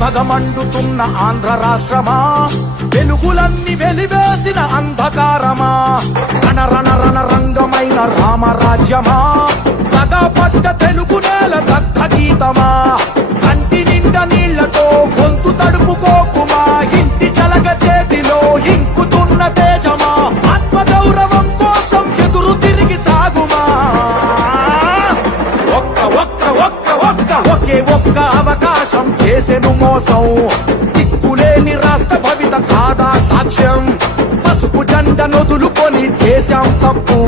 భగ మండుతున్న ఆంధ్ర రాష్ట్రమా, వెలుగులన్నీ వెలివేసిన అంధకారమా, రణరణ రంగమైన రామరాజ్యమా, పగపడ్డ తెలుగు నేల దగ్ధ గీతమా, కంటి నిండా నీళ్లతో గొంతు తడుపుకోకుమా, ఇంటి చలగ చేతిలో ఇంకుతున్న తేజమా, ఆత్మగౌరవం కోసం ఎదురు తిరిగి సాగుమా. ఒకే ఒక్క అవకాశం చేసెను మోసం, దిక్కులేని రాష్ట్ర భవిత కాదా సాక్ష్యం, పసుపు జెండ నొదులుకొని చేశాం తప్పు,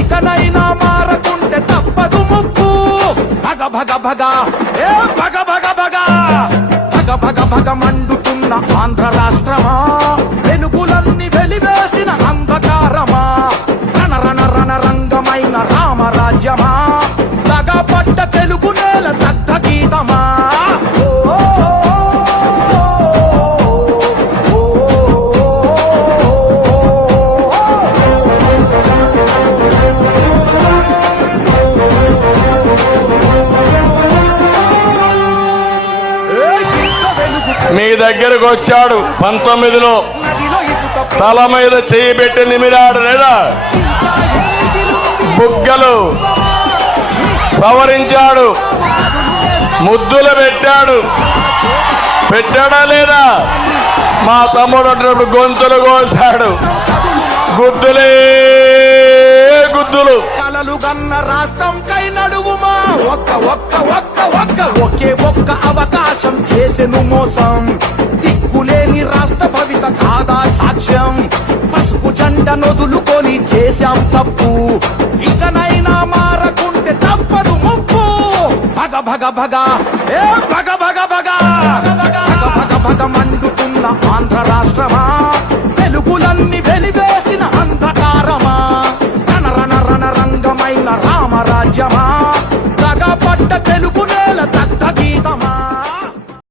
ఇకనైనా మారకుంటే తప్పదు ముప్పు. భగ భగ భగ ఏ భగ భగ భగ భగ భగ భగ మండుతున్న ఆంధ్ర రాష్ట్రమా, వెలుగులన్నీ వెలివేసిన అంధకారమా, రణ రంగమైన రామరాజ్యమా, పగపడ్డ తెలుగు నేల దగ్ధ గీతమా. మీ దగ్గరకు వచ్చాడు 19లో, తల మీద చేయి పెట్టి నిమిరాడు లేదా, బుగ్గలు సవరించాడు, ముద్దులు పెట్టాడా లేదా, మా తమ్ముడు గొంతులు కోసాడు, గుద్దులే గుద్దులు. కలలు గన్న రాష్ట్రం కై నడువుమా, ఒకే ఒక్క అవకాశం చేసెను మోసం, దిక్కులేని రాష్ట్ర భవిత కాదా సాక్ష్యం, పసుపు జెండ నొదులుకొని చేశాం తప్పు, ఇకనైనా మారకుంటే తప్పదు ముప్పు. భగ భగ భగ ఏ భగ భగ భగ భగ భగ మండుతున్న ఆంధ్ర రాష్ట్రమా, వెలుగులన్నీ వెలివేసిన అంధకారమా, రణ రంగమైన రామరాజ్యమా, పగపడ్డ